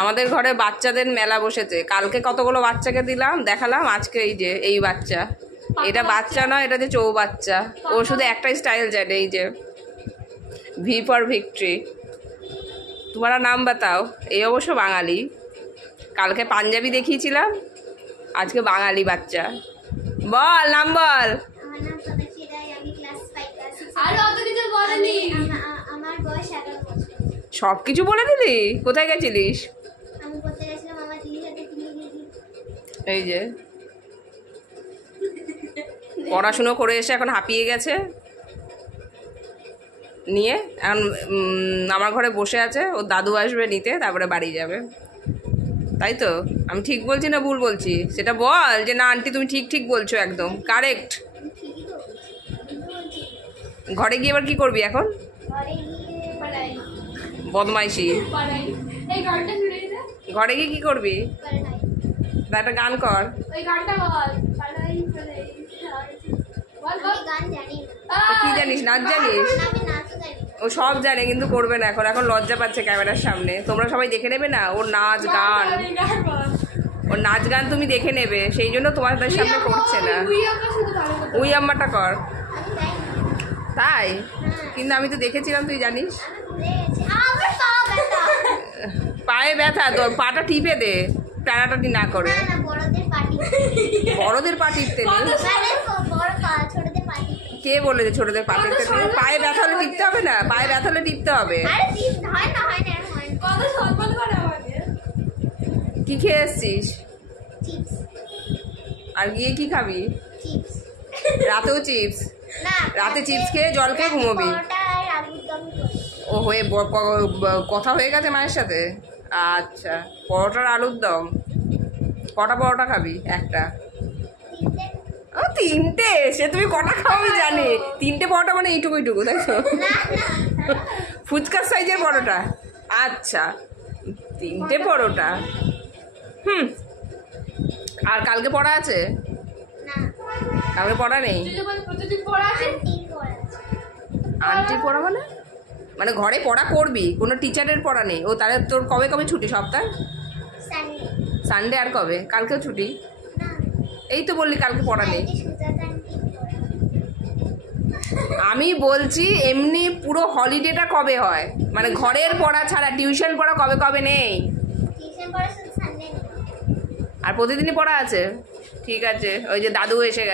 আমাদের ঘরে বাচ্চাদের মেলা বসেছে। কালকে কতগুলো বাচ্চাকে দিলাম, দেখালাম। আজকে এই যে এই বাচ্চা, এটা বাচ্চা নয়, এটা যে চৌবাচ্চা। ও শুধু একটাই স্টাইল জানে, এই যে ভি ফর ভিক্টরি। তোমারা নাম বাতাও। এই অবশ্য বাঙালি। কালকে পাঞ্জাবি দেখিয়েছিলাম, আজকে বাঙালি বাচ্চা। বল নাম বল। সব কিছু বলে দিলি? কোথায় গেছিলিস? এই যে পড়াশুনো করে এসে এখন হাঁপিয়ে গেছে নিয়ে, এখন আমার ঘরে বসে আছে। ওর দাদু আসবে নিতে, তারপরে বাড়ি যাবে। তাই তো? আমি ঠিক বলছি না ভুল বলছি সেটা বল। যে না আন্টি তুমি ঠিক ঠিক বলছো, একদম কারেক্ট। ঘরে গিয়ে এবার কি করবি এখন? বদমাইশি। ঘরে গিয়ে কি করবি? একটা গান কর। কি জানিস? নাচ জানিস? ও সব জানে কিন্তু করবে না এখন। এখন লজ্জা পাচ্ছে ক্যামেরার সামনে। তোমরা সবাই দেখে নেবে না ওর নাচ গান। ওর নাচ গান তুমি দেখে নেবে, সেই জন্য তোমাদের সামনে করছে না। উই আম্মাটা কর। তাই? কিন্তু আমি তো দেখেছিলাম, তুই জানিস। পায়ে ব্যথা তোর, পাটা টিপে দে, টানাটানি না করে। বড়দের পা টিপতে নেই? কে বলেছে ছোটদের পা টিপতে নেই? পায়ে ব্যথা হলে টিপতে হবে না? পায়ে ব্যথা হলে টিপতে হবে। কি খেয়ে এসছিস? আর গিয়ে কি খাবি? রাতেও চিপস? রাতে চিপস খেয়ে জল খেয়ে ঘুমোবি? ও হয়ে কথা হয়ে গেছে মায়ের সাথে? আচ্ছা, পরোটার আলুর দম। কটা পরোটা খাবি? একটা? ও তিনটে? সে তুমি কটা খাওয়াবি জানি। তিনটে পরোটা মানে এইটুকু এইটুকু, তাই তো? ফুচকার সাইজের পরোটা? আচ্ছা, তিনটে পরোটা। আর কালকে পড়া আছে? কালকে পড়া নেই? আন্টি পড়া মানে? মানে ঘরে পড়া করবি, কোনো টিচারের পড়া নেই? ও তাহলে তোর কবে কবে ছুটি? সপ্তাহ সানডে। আর কবে? কালকেও ছুটি? এই তো বললি কালকে পড়া নেই। আমি বলছি এমনি পুরো হলিডেটা কবে হয়? মানে ঘরের পড়া ছাড়া টিউশন পড়া কবে কবে নেই? আর প্রতিদিনই পড়া আছে? ঠিক আছে, ওই যে দাদু এসে গেছে।